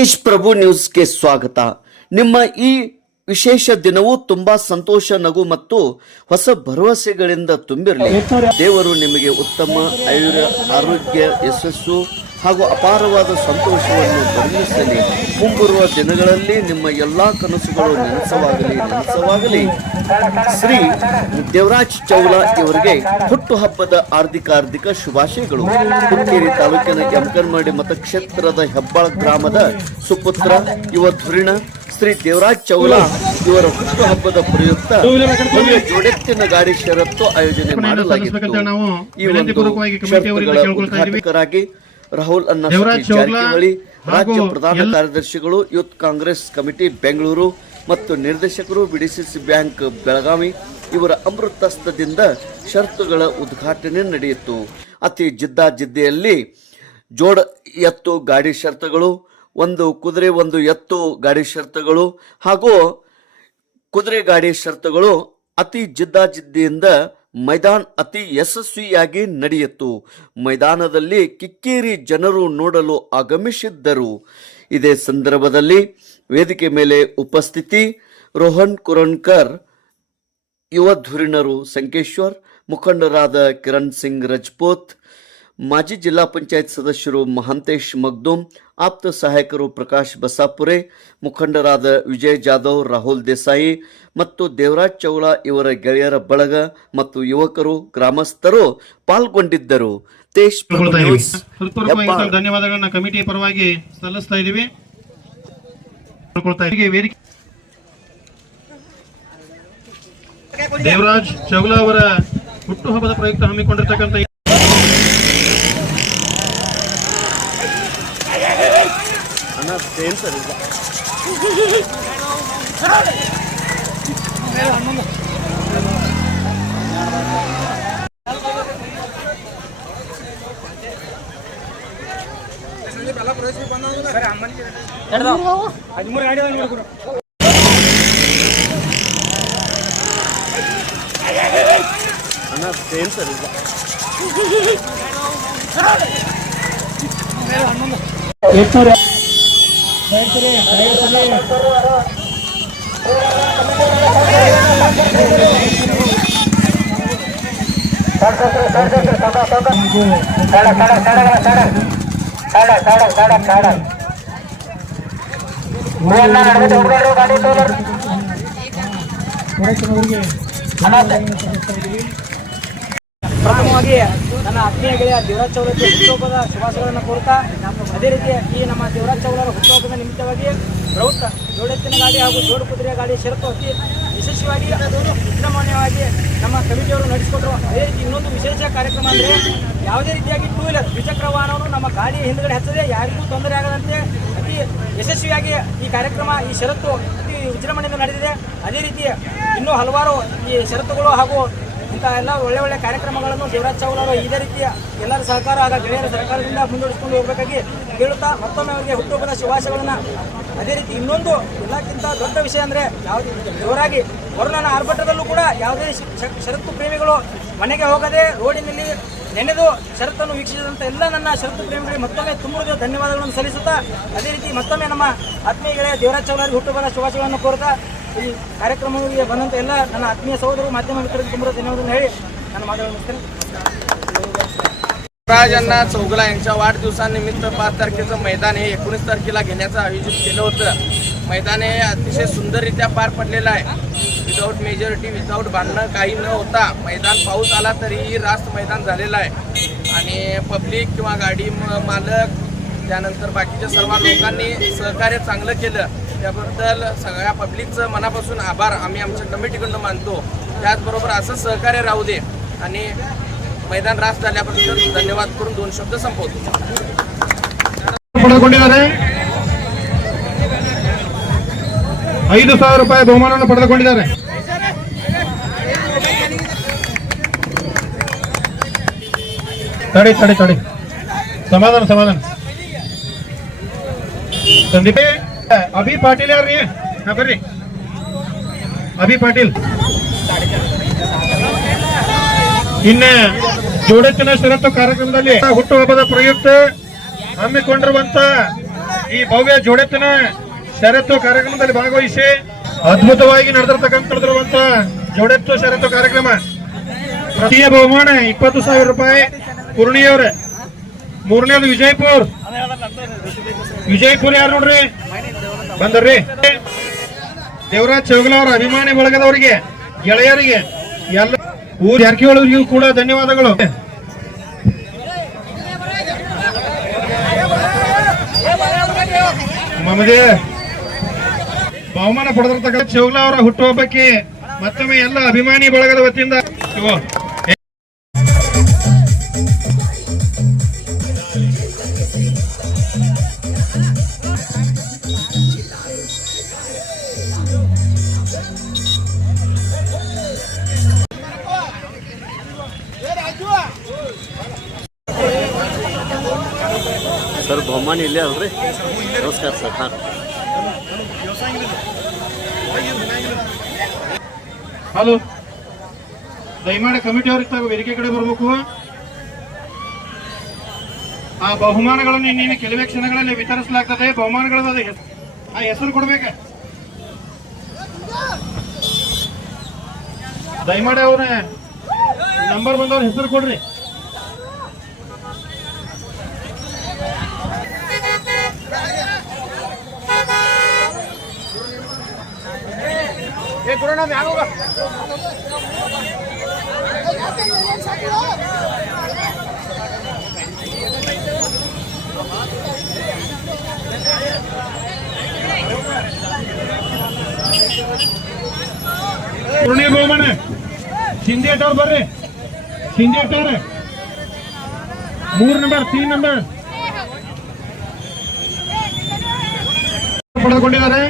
ತೇಜ್ ಪ್ರಭು ನ್ಯೂಸ್ಗೆ ಸ್ವಾಗತ. ನಿಮ್ಮ ಈ ವಿಶೇಷ ದಿನವು ತುಂಬಾ ಸಂತೋಷ, ನಗು ಮತ್ತು ಹೊಸ ಭರವಸೆಗಳಿಂದ ತುಂಬಿರಲಿ. ದೇವರು ನಿಮಗೆ ಉತ್ತಮ ಆರೋಗ್ಯ, ಯಶಸ್ಸು ಹಾಗೂ ಅಪಾರವಾದ ಸಂತೋಷವನ್ನು ಕರುಣಿಸಲಿ. ಮುಂಬರುವ ದಿನಗಳಲ್ಲಿ ನಿಮ್ಮ ಎಲ್ಲಾ ಕನಸುಗಳು ನನಸಾಗಲಿ. ಶ್ರೀ ದೇವರಾಜ್ ಚೌಲಾ ಇವರಿಗೆ ಹುಟ್ಟುಹಬ್ಬದ ಹಾರ್ದಿಕ ಶುಭಾಶಯಗಳು. ಹುಕ್ಕೇರಿ ತಾಲೂಕಿನ ಯಮಕನಮರಡಿ ಮತಕ್ಷೇತ್ರದ ಹೆಬ್ಬಾಳ ಗ್ರಾಮದ ಸುಪುತ್ರ ಯುವ ಧುರೀಣ ಶ್ರೀ ದೇವರಾಜ್ ಚೌಲಾ ಇವರ ಹುಟ್ಟುಹಬ್ಬದ ಪ್ರಯುಕ್ತ ಜೋಡೆತ್ತಿನ ಗಾಡಿ ಷರತ್ತು ಆಯೋಜನೆ ಮಾಡಲಾಗಿತ್ತು. ಈ ಒಂದು ಷರತ್ತುಗಳ ಉದ್ಘಾಟಕರಾಗಿ ರಾಹುಲ್ ಜಾರಕಿಹೊಳಿ, ರಾಜ್ಯ ಪ್ರಧಾನ ಕಾರ್ಯದರ್ಶಿಗಳು, ಯೂತ್ ಕಾಂಗ್ರೆಸ್ ಕಮಿಟಿ ಬೆಂಗಳೂರು ಮತ್ತು ನಿರ್ದೇಶಕರು, ಬಿಡಿಸಿಸಿ ಬ್ಯಾಂಕ್ ಬೆಳಗಾವಿ ಇವರ ಅಮೃತಹಸ್ತದಿಂದ ಷರತ್ತುಗಳ ಉದ್ಘಾಟನೆ ನಡೆಯಿತು. ಅತಿ ಜಿದ್ದಾಜಿದ್ದಿಯಲ್ಲಿ ಜೋಡ ಎತ್ತು ಗಾಡಿ ಷರತ್ತುಗಳು, ಒಂದು ಕುದುರೆ ಒಂದು ಎತ್ತು ಗಾಡಿ ಷರತ್ತುಗಳು ಹಾಗೂ ಕುದುರೆ ಗಾಡಿ ಷರತ್ತುಗಳು ಅತಿ ಜಿದ್ದಾಜಿದ್ದಿಯಿಂದ ಮೈದಾನ ಅತಿ ಯಶಸ್ವಿಯಾಗಿ ನಡೆಯಿತು. ಮೈದಾನದಲ್ಲಿ ಕಿಕ್ಕೇರಿ ಜನರು ನೋಡಲು ಆಗಮಿಸಿದ್ದರು. ಇದೇ ಸಂದರ್ಭದಲ್ಲಿ ವೇದಿಕೆ ಮೇಲೆ ಉಪಸ್ಥಿತಿ ರೋಹನ್ ಕುರಣ್ಕರ್, ಯುವ ಧುರೀಣರು ಸಂಕೇಶ್ವರ್, ಮುಖಂಡರಾದ ಕಿರಣ್ ಸಿಂಗ್ ರಜಪೂತ್, ಮಾಜಿ ಜಿಲ್ಲಾ ಪಂಚಾಯತ್ ಸದಸ್ಯರು ಮಹಾಂತೇಶ್ ಮಗ್ದುಮ್, ಆಪ್ತ ಸಹಾಯಕರು ಪ್ರಕಾಶ್ ಬಸಾಪುರೆ, ಮುಖಂಡರಾದ ವಿಜಯ್ ಜಾಧವ್, ರಾಹುಲ್ ದೇಸಾಯಿ ಮತ್ತು ದೇವರಾಜ್ ಚೌಲಾ ಇವರ ಗೆಳೆಯರ ಬಳಗ ಮತ್ತು ಯುವಕರು, ಗ್ರಾಮಸ್ಥರು ಪಾಲ್ಗೊಂಡಿದ್ದರು. ಧನ್ಯವಾದಗಳನ್ನ ಕಮಿಟಿ ಪರವಾಗಿ ಸಲ್ಲಿಸ್ತಾ ಇದ್ದೀವಿ. ದೇವರಾಜ್ ಚೌಲಾ ಅವರ ಹುಟ್ಟುಹಬ್ಬದ ಪ್ರಯುಕ್ತ ಹಮ್ಮಿಕೊಂಡಿರ್ತಕ್ಕಂಥ ಪ್ರಥಮವಾಗಿ ನನ್ನ ಆತ್ಮೀಯ ಗೆಳೆಯ ದೇವರಾಜ್ ಚೌಲಕ್ಕೆ ಹುಟ್ಟುಹಬ್ಬದ ಶುಭಾಶಯಗಳನ್ನು ಕೋರುತ್ತಾ, ಅದೇ ರೀತಿ ಈ ನಮ್ಮ ದೇವರಾಜ್ ಚೌಲರ ಹುಟ್ಟುಹಬ್ಬದ ನಿಮಿತ್ತವಾಗಿ ಬೃಹತ್ ಜೋಡೆತ್ತಿನ ಗಾಡಿ ಹಾಗೂ ಜೋಡು ಕುದುರೆ ಗಾಡಿ ಷರತ್ತು ಅತಿ ಯಶಸ್ವಿಯಾಗಿ ವಿಜೃಂಭಣೆಯಾಗಿ ನಮ್ಮ ಕಮಿಟಿಯವರು ನಡೆಸಿಕೊಟ್ರು. ಅದೇ ರೀತಿ ಇನ್ನೊಂದು ವಿಶೇಷ ಕಾರ್ಯಕ್ರಮ ಅಂದರೆ ಯಾವುದೇ ರೀತಿಯಾಗಿ ಟೂ ವೀಲರ್ ದ್ವಿಚಕ್ರ ವಾಹನವನ್ನು ನಮ್ಮ ಗಾಡಿ ಹಿಂದುಗಡೆ ಹಚ್ಚದೆ ಯಾರಿಗೂ ತೊಂದರೆ ಆಗದಂತೆ ಅತಿ ಯಶಸ್ವಿಯಾಗಿ ಈ ಕಾರ್ಯಕ್ರಮ, ಈ ಷರತ್ತು ಅತಿ ವಿಜೃಂಭಣೆಯಿಂದ ನಡೆದಿದೆ. ಅದೇ ರೀತಿ ಇನ್ನೂ ಹಲವಾರು ಈ ಷರತ್ತುಗಳು ಹಾಗೂ ಇಂಥ ಎಲ್ಲ ಒಳ್ಳೆ ಕಾರ್ಯಕ್ರಮಗಳನ್ನು ದೇವರಾಜ್ ಚೌಲಾ ಅವರು ಇದೇ ರೀತಿಯ ಎಲ್ಲರ ಸಹಕಾರ ಹಾಗೂ ಗೆಳೆಯರ ಸರ್ಕಾರದಿಂದ ಮುಂದುವರಿಸಿಕೊಂಡು ಹೋಗಬೇಕಾಗಿ ಕೇಳುತ್ತಾ ಮತ್ತೊಮ್ಮೆ ಅವರಿಗೆ ಹುಟ್ಟುಹಬ್ಬದ ಶುಭಾಶಯಗಳನ್ನು. ಅದೇ ರೀತಿ ಇನ್ನೊಂದು ಎಲ್ಲಕ್ಕಿಂತ ದೊಡ್ಡ ವಿಷಯ ಅಂದರೆ ಯಾವುದೇ ಜೋರಾಗಿ ವರುಣನ ಆರ್ಭಟದಲ್ಲೂ ಕೂಡ ಯಾವುದೇ ಷರತ್ತು ಪ್ರೇಮಿಗಳು ಮನೆಗೆ ಹೋಗದೆ ರೋಡಿನಲ್ಲಿ ನೆನೆದು ಷರತ್ತನ್ನು ವೀಕ್ಷಿಸಿದಂಥ ಎಲ್ಲ ನನ್ನ ಷರತ್ತು ಪ್ರೇಮಿಗಳಿಗೆ ಮತ್ತೊಮ್ಮೆ ತುಂಬ ಧನ್ಯವಾದಗಳನ್ನು ಸಲ್ಲಿಸುತ್ತಾ, ಅದೇ ರೀತಿ ಮತ್ತೊಮ್ಮೆ ನಮ್ಮ ಆತ್ಮೀಯ ಗೆಳೆಯ ದೇವರಾಜ್ ಚೌಲಾ ಅವರಿಗೆ ಹುಟ್ಟುಹಬ್ಬದ ಶುಭಾಶಯಗಳನ್ನು ಕೋರುತ್ತಾ, ಈ ಕಾರ್ಯಕ್ರಮಕ್ಕೆ ಬಂದಂಥ ಎಲ್ಲ ನನ್ನ ಆತ್ಮೀಯ ಸಹೋದರರು ಮಾಧ್ಯಮ ಮಿತ್ರರಿಗೆ ತುಂಬ ಧನ್ಯವಾದಗಳನ್ನು ಹೇಳಿ ನನ್ನ ಮಾತುಗಳನ್ನು ಮುಗಿಸ್ತೇನೆ. देवराजांना चौगुले यांच्या वाढदिवसानिमित्त 5 तारखेचं मैदान हे 19 तारखेला घेण्याचं आयोजित केलं होतं. मैदान हे अतिशय सुंदररित्या पार पडलेलं आहे. विदाऊट मेजॉरिटी, विदाऊट भांडणं काही न होता मैदान पाऊस आला तरीही रास्त मैदान झालेलं आहे. आणि पब्लिक किंवा गाडी मालक त्यानंतर बाकीच्या सर्व लोकांनी सहकार्य चांगलं केलं. त्याबद्दल सगळ्या पब्लिकचं मनापासून आभार आम्ही आमच्या कमिटीकडून मानतो. त्याचबरोबर असं सहकार्य राहू दे आणि मैदान रास्त झाल्याबद्दल धन्यवाद करून 2 शब्द संपवतो. ಪಡೆದುಕೊಂಡಿದ್ದಾರೆ. 5,000 ರೂಪಾಯಿ ಬಹುಮಾನವನ್ನು ಪಡೆದುಕೊಂಡಿದ್ದಾರೆ. ತಡಿ ಸಮಾಧಾನ ಸಂದೀಪ್. ಅಭಿ ಪಾಟೀಲ್ ಯಾರ್ರಿ? ಬರ್ರಿ ಅಭಿ ಪಾಟೀಲ್. ಇನ್ನೇ ಜೋಡೆತ್ತಿನ ಷರತ್ತು ಕಾರ್ಯಕ್ರಮದಲ್ಲಿ ಹುಟ್ಟುಹಬ್ಬದ ಪ್ರಯುಕ್ತ ಹಮ್ಮಿಕೊಂಡಿರುವಂತ ಈ ಭವ್ಯ ಜೋಡೆತ್ತಿನ ಷರತ್ತು ಕಾರ್ಯಕ್ರಮದಲ್ಲಿ ಭಾಗವಹಿಸಿ ಅದ್ಭುತವಾಗಿ ನಡೆದಿರ್ತಕ್ಕಂಥ ಜೋಡೆತ್ತು ಷರತ್ತು ಕಾರ್ಯಕ್ರಮ. ಪ್ರತಿಯ ಬಹುಮಾನ 20,000 ರೂಪಾಯಿ. ಪೂರ್ಣಿಯವ್ರ. ಮೂರನೇದು ವಿಜಯಪುರ ಯಾರು ನೋಡ್ರಿ ಬಂದರ್ರಿ. ದೇವರಾಜ್ ಚೌಗಲ ಅವರ ಅಭಿಮಾನಿ ಬಳಗದವರಿಗೆ, ಗೆಳೆಯರಿಗೆ, ಎಲ್ಲ ಊರ್ ಜಾರಕಿಹೊಳಿಗೂ ಕೂಡ ಧನ್ಯವಾದಗಳು. ಮಮದೇ ಬಹುಮಾನ ಪಡೆದಿರ್ತಕ್ಕಂಥ ಚೌಗಲ ಅವರ ಹುಟ್ಟುಹಬ್ಬಕ್ಕೆ ಮತ್ತೊಮ್ಮೆ ಎಲ್ಲ ಅಭಿಮಾನಿ ಬಳಗದ ವತಿಯಿಂದ ಸರ್ ಬಹುಮಾನ ಇಲ್ಲೇ ಅಲ್ರಿ? ನಮಸ್ಕಾರ ಸರ್. ಹಾಂ ಹಲೋ, ದಯಮಾಡಿ ಕಮಿಟಿ ಅವ್ರಿಗೆ ವೇದಿಕೆ ಕಡೆ ಬರ್ಬೇಕು. ಆ ಬಹುಮಾನಗಳನ್ನು ಇನ್ನೇನು ಕೆಲವೇ ಕ್ಷಣಗಳಲ್ಲಿ ವಿತರಿಸಲಾಗ್ತದೆ. ಬಹುಮಾನಗಳ ಆ ಹೆಸರು ಕೊಡ್ಬೇಕ. ದಯಮಾಡಿ ಅವ್ರ ನಂಬರ್ ಬಂದವ್ರ ಹೆಸರು ಕೊಡ್ರಿ. ಪೂರ್ಣಿ ಬಹುಮಾನ ಸಿಂಧೇಟ್ ಅವ್ರು ಬರ್ರಿ. ಸಿಂಧೇಟ್ ಅವ್ರೆ 3 ನಂಬರ್ 3 ನಂಬರ್ ಪಡೆದುಕೊಂಡಿದ್ದಾರೆ.